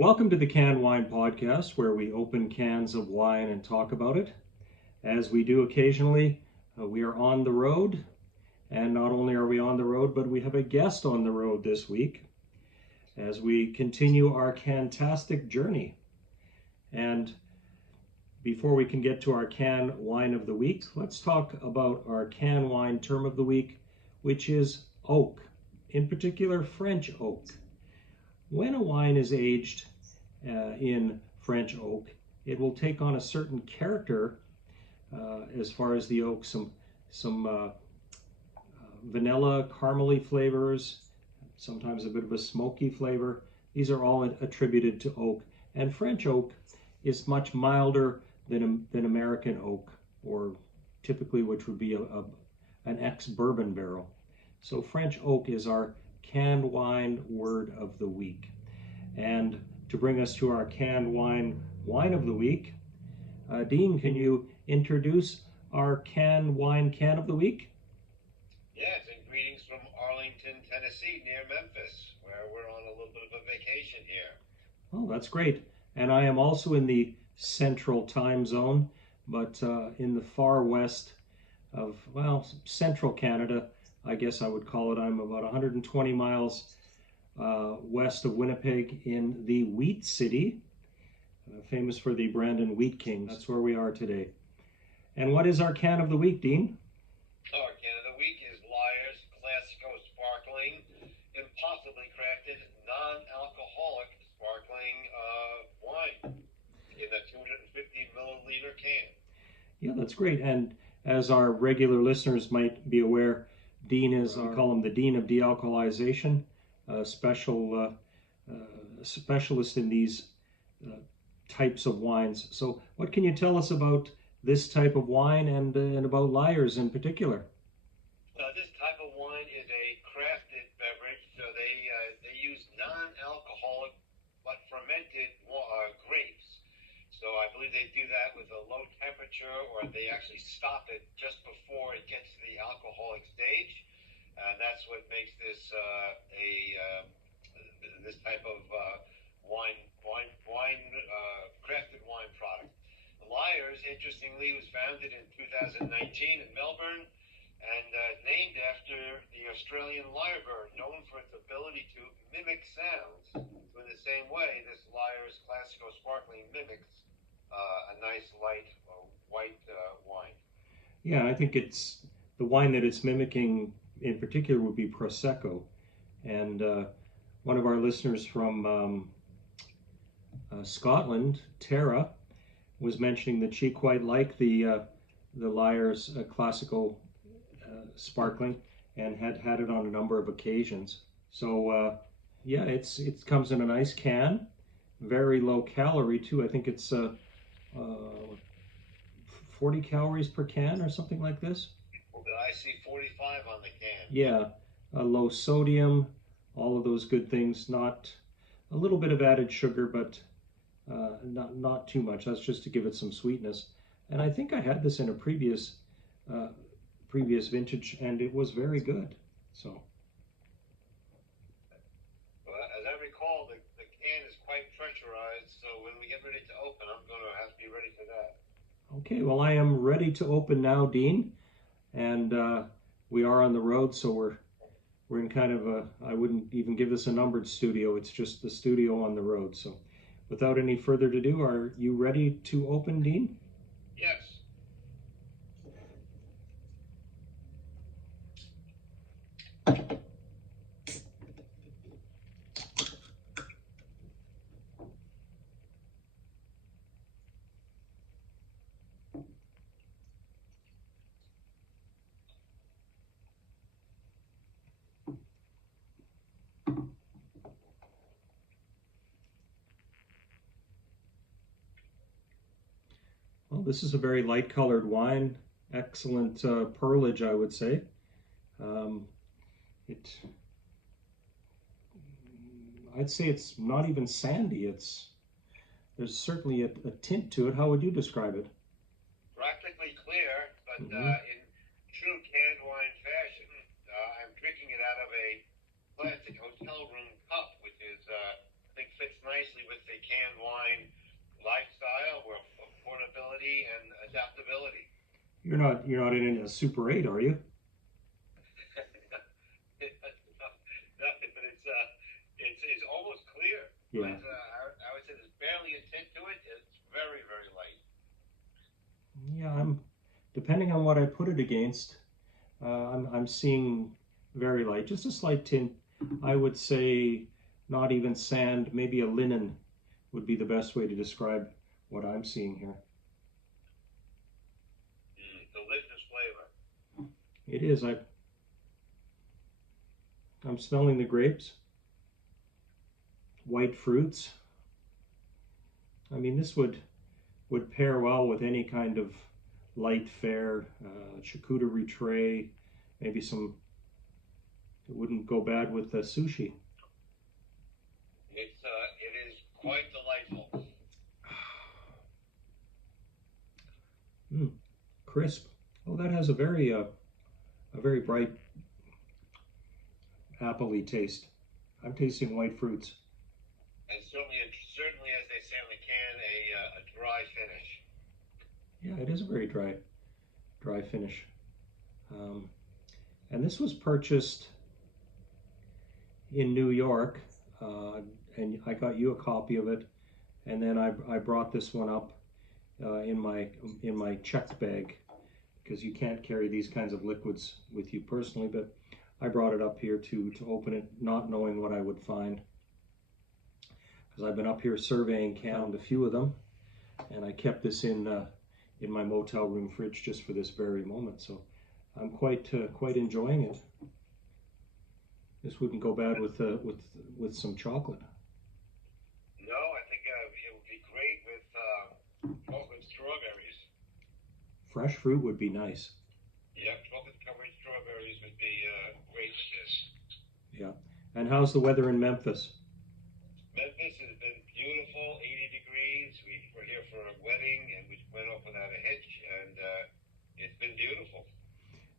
Welcome to the Canned Wine Podcast, where we open cans of wine and talk about it. As we do occasionally, we are on the road, and not only are we on the road, but we have a guest on the road this week as we continue our cantastic journey. And before we can get to our canned wine of the week, let's talk about our canned wine term of the week, which is oak, in particular French oak. When a wine is aged in French oak, it will take on a certain character as far as the oak, some vanilla, caramely flavors, sometimes a bit of a smoky flavor. These are all attributed to oak. And French oak is much milder than American oak, or typically which would be an ex-bourbon barrel. So French oak is our canned wine word of the week. And to bring us to our canned wine of the week, Dean, can you introduce our canned wine can of the week? Yes, and greetings from Arlington, Tennessee, near Memphis, where we're on a little bit of a vacation here. Oh, that's great. And I am also in the central time zone, but in the far west of, well, central Canada, I guess I would call it. I'm about 120 miles west of Winnipeg in the Wheat City, famous for the Brandon Wheat Kings. That's where we are today. And what is our can of the week, Dean? Our can of the week is Lyres Classico Sparkling, impossibly crafted, non-alcoholic sparkling wine in a 250 milliliter can. Yeah, that's great. And as our regular listeners might be aware, Dean is, I call him the Dean of De-Alcoholizaition, specialist in these types of wines. So what can you tell us about this type of wine and about Lyres in particular? This type of wine is a crafted beverage, so they use non-alcoholic but fermented grapes. So I believe they do that with a low temperature, or they actually stop it just before it gets to the alcoholic stage. That's what makes this this type of crafted wine product. Lyres, interestingly, was founded in 2019 in Melbourne and named after the Australian lyrebird, known for its ability to mimic sounds. So in the same way, this Lyres Classico Sparkling mimics a nice light white wine. Yeah, I think it's the wine that it's mimicking in particular would be Prosecco. And one of our listeners from Scotland, Tara, was mentioning that she quite liked the Lyres Classico Sparkling and had it on a number of occasions. So yeah, it comes in a nice can, very low calorie too. I think it's 40 calories per can or something like this. I see 45 on the can. Yeah, low sodium, all of those good things. Not a little bit of added sugar, but not too much. That's just to give it some sweetness. And I think I had this in a previous vintage, and it was very good. So. Well, as I recall, the can is quite pressurized. So when we get ready to open, I'm going to have to be ready for that. Okay. Well, I am ready to open now, Dean. And we are on the road, so we're in kind of a, I wouldn't even give this a numbered studio. It's just the studio on the road. So without any further ado, are you ready to open, Dean? Yes. Well, this is a very light colored wine. Excellent pearlage, I would say. I'd say it's not even sandy. There's certainly a tint to it. How would you describe it? Practically clear, but in true canned wine fashion, I'm drinking it out of a plastic hotel room cup, which is, I think fits nicely with the canned wine lifestyle, where affordability and adaptability. You're not in a Super 8, are you? Nothing, but it's almost clear. Yeah. But, I would say there's barely a tint to it. It's very, very light. Yeah, depending on what I put it against, I'm seeing very light, just a slight tint. I would say not even sand, maybe a linen would be the best way to describe what I'm seeing here. Delicious flavor. It is. I'm smelling the grapes, white fruits. I mean, this would pair well with any kind of light fare, charcuterie tray, maybe some. It wouldn't go bad with sushi. It is quite delightful. Crisp. Oh, that has a very bright appley taste. I'm tasting white fruits. And certainly, as they say on the can, a dry finish. Yeah, it is a very dry finish. And this was purchased in New York, and I got you a copy of it, and then I brought this one up in my checked bag, because you can't carry these kinds of liquids with you personally, but I brought it up here to open it, not knowing what I would find, because I've been up here surveying canned a few of them, and I kept this in my motel room fridge just for this very moment. So I'm quite enjoying it. This wouldn't go bad with some chocolate. No, I think it would be great with strawberries. Fresh fruit would be nice. Yeah, chocolate-covered strawberries would be great with this. Yeah. And how's the weather in Memphis? Memphis has been beautiful, 80 degrees. We were here for a wedding, and we went off without a hitch, and it's been beautiful.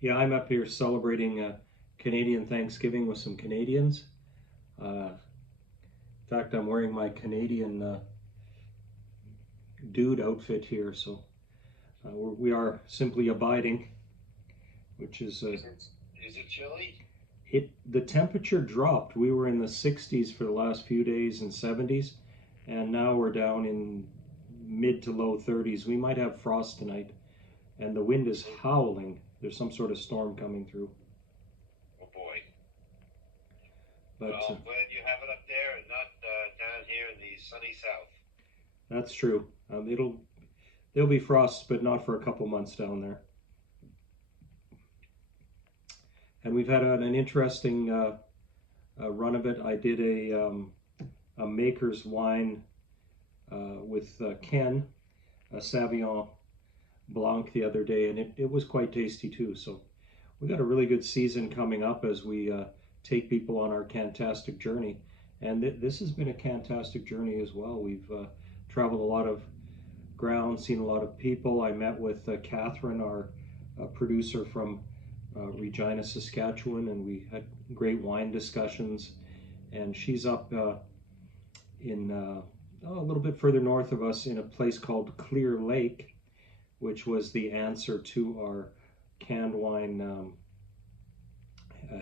Yeah, I'm up here celebrating Canadian Thanksgiving with some Canadians. In fact, I'm wearing my Canadian dude outfit here, so we are simply abiding, which is... Is it chilly? The temperature dropped. We were in the 60s for the last few days and 70s, and now we're down in mid to low 30s. We might have frost tonight, and the wind is howling. There's some sort of storm coming through. Oh boy. But well, I'm glad you have it up there and not down here in the sunny south. That's true. There'll be frost, but not for a couple months down there. And we've had an interesting run of it. I did a maker's wine with Ken, a Sauvignon Blanc the other day, and it was quite tasty too. So we got a really good season coming up as we take people on our Cantastic journey. And this has been a Cantastic journey as well. We've traveled a lot of ground, seen a lot of people. I met with Catherine, our producer from Regina, Saskatchewan, and we had great wine discussions. And she's up in a little bit further north of us in a place called Clear Lake, which was the answer to our canned wine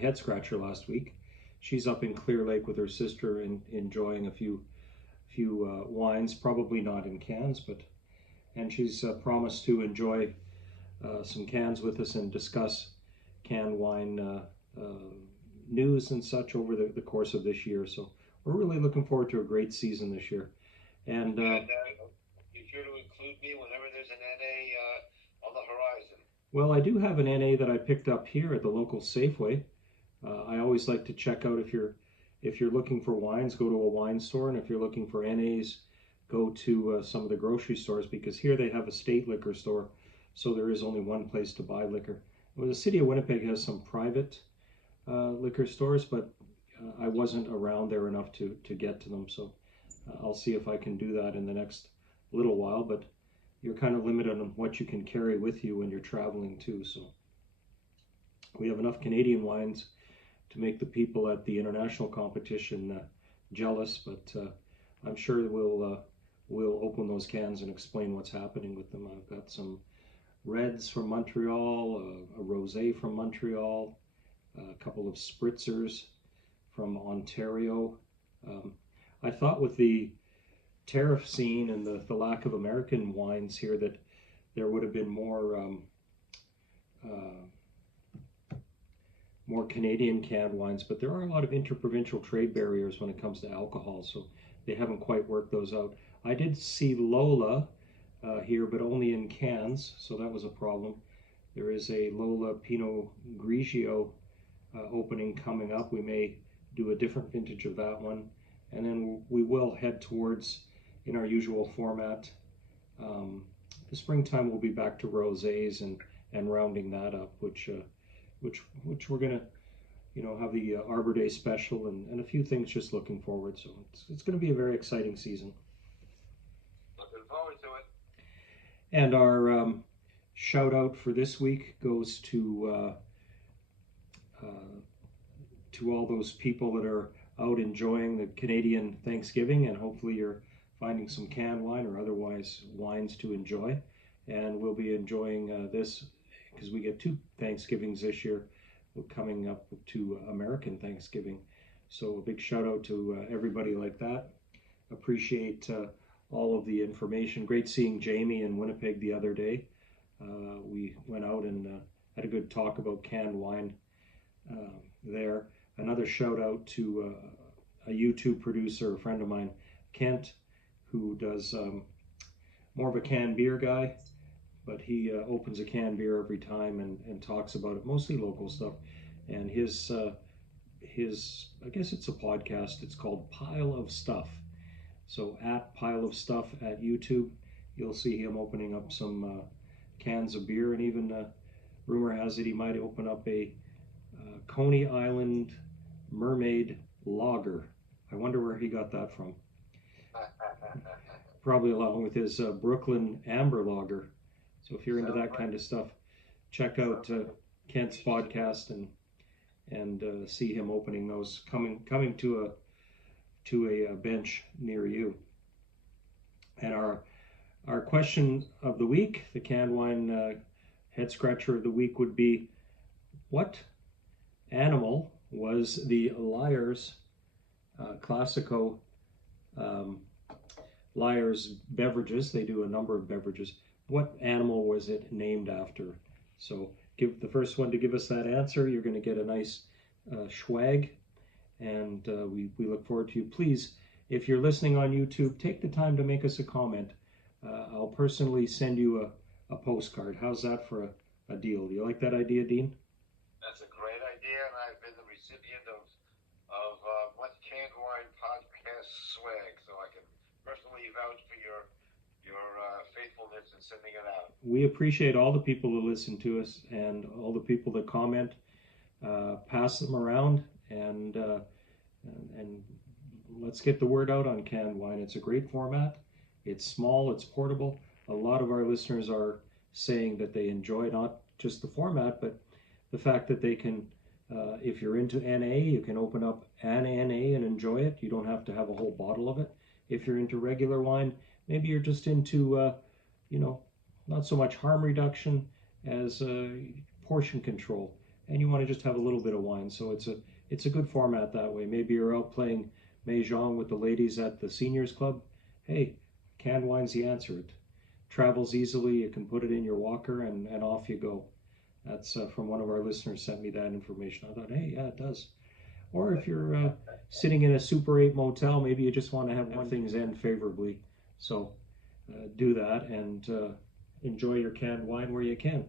head scratcher last week. She's up in Clear Lake with her sister and enjoying a few wines, probably not in cans, and she's promised to enjoy some cans with us and discuss canned wine news and such over the course of this year. So we're really looking forward to a great season this year. And be sure to include me whenever there's an NA on the horizon. Well, I do have an NA that I picked up here at the local Safeway. I always like to check out if you're looking for wines, go to a wine store, and if you're looking for NAs, go to some of the grocery stores, because here they have a state liquor store, so there is only one place to buy liquor. Well, the city of Winnipeg has some private liquor stores, but I wasn't around there enough to get to them, so I'll see if I can do that in the next little while, but you're kind of limited on what you can carry with you when you're traveling too. So we have enough Canadian wines to make the people at the international competition jealous, but I'm sure we'll open those cans and explain what's happening with them. I've got some reds from Montreal, a rosé from Montreal, a couple of spritzers from Ontario. I thought with the tariff scene and the lack of American wines here that there would have been more Canadian canned wines, but there are a lot of interprovincial trade barriers when it comes to alcohol, so they haven't quite worked those out. I did see Lola here, but only in cans, so that was a problem. There is a Lola Pinot Grigio opening coming up. We may do a different vintage of that one, and then we will head towards, in our usual format, the springtime we'll be back to rosés and rounding that up, which we're gonna, have the Arbor Day special and a few things just looking forward. So it's going to be a very exciting season. Looking forward to it. And our shout out for this week goes to all those people that are out enjoying the Canadian Thanksgiving, and hopefully you're finding some canned wine or otherwise wines to enjoy. And we'll be enjoying this because we get 2 Thanksgivings this year. We're coming up to American Thanksgiving. So a big shout out to everybody like that. Appreciate all of the information. Great seeing Jamie in Winnipeg the other day. We went out and had a good talk about canned wine there. Another shout out to a YouTube producer, a friend of mine, Kent, who does more of a canned beer guy, but he opens a canned beer every time and talks about it, mostly local stuff. And his I guess it's a podcast. It's called Pile of Stuff. So at Pile of Stuff at YouTube, you'll see him opening up some cans of beer, and even rumor has it he might open up a Coney Island Mermaid Lager. I wonder where he got that from. Probably along with his Brooklyn Amber Lager. So if you're into that kind of stuff, check out Kent's podcast and see him opening those, coming to a bench near you. And our question of the week, the canned wine head scratcher of the week, would be, what animal was the Lyres Classico Lyres beverages? They do a number of beverages. What animal was it named after? So give the first one to give us that answer. You're going to get a nice swag, and we look forward to you. Please, if you're listening on YouTube, take the time to make us a comment. I'll personally send you a postcard. How's that for a deal? Do you like that idea, Dean? That's a great idea, and I've been the recipient of What's Canned Wine podcast swag, so I can personally vouch for your faithfulness in sending it out. We appreciate all the people that listen to us and all the people that comment. Pass them around, and let's get the word out on canned wine. It's a great format. It's small, it's portable. A lot of our listeners are saying that they enjoy not just the format, but the fact that they can, if you're into NA, you can open up an NA and enjoy it. You don't have to have a whole bottle of it. If you're into regular wine, maybe you're just into, not so much harm reduction as portion control, and you want to just have a little bit of wine. So it's a good format that way. Maybe you're out playing Mahjong with the ladies at the seniors club. Hey, canned wine's the answer. It travels easily. You can put it in your walker and off you go. That's from one of our listeners sent me that information. I thought, hey, yeah, it does. Or if you're sitting in a Super 8 motel, maybe you just want to have things end favorably. So do that and enjoy your canned wine where you can.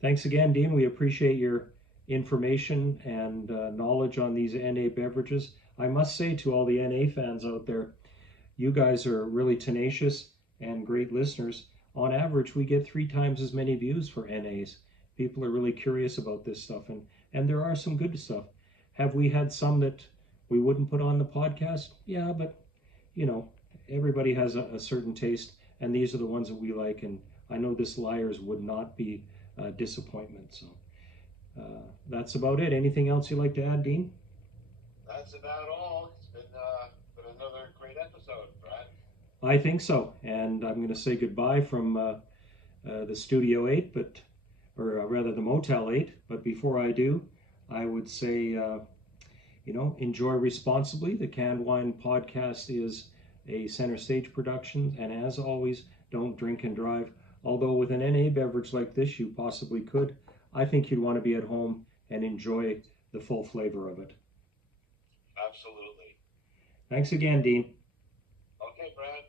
Thanks again, Dean. We appreciate your information and knowledge on these NA beverages. I must say to all the NA fans out there, you guys are really tenacious and great listeners. On average, we get 3 times as many views for NAs. People are really curious about this stuff, and there are some good stuff. Have we had some that we wouldn't put on the podcast? Yeah, but everybody has a certain taste, and these are the ones that we like, and I know this Lyres would not be a disappointment. So that's about it. Anything else you'd like to add, Dean? That's about all. It's been another great episode, Brad. I think so. And I'm going to say goodbye from the Studio 8, or rather the Motel 8. But before I do, I would say, enjoy responsibly. The Canned Wine Podcast is a Center Stage production. And as always, don't drink and drive. Although with an NA beverage like this, you possibly could. I think you'd want to be at home and enjoy the full flavor of it. Absolutely. Thanks again, Dean. Okay, Brad.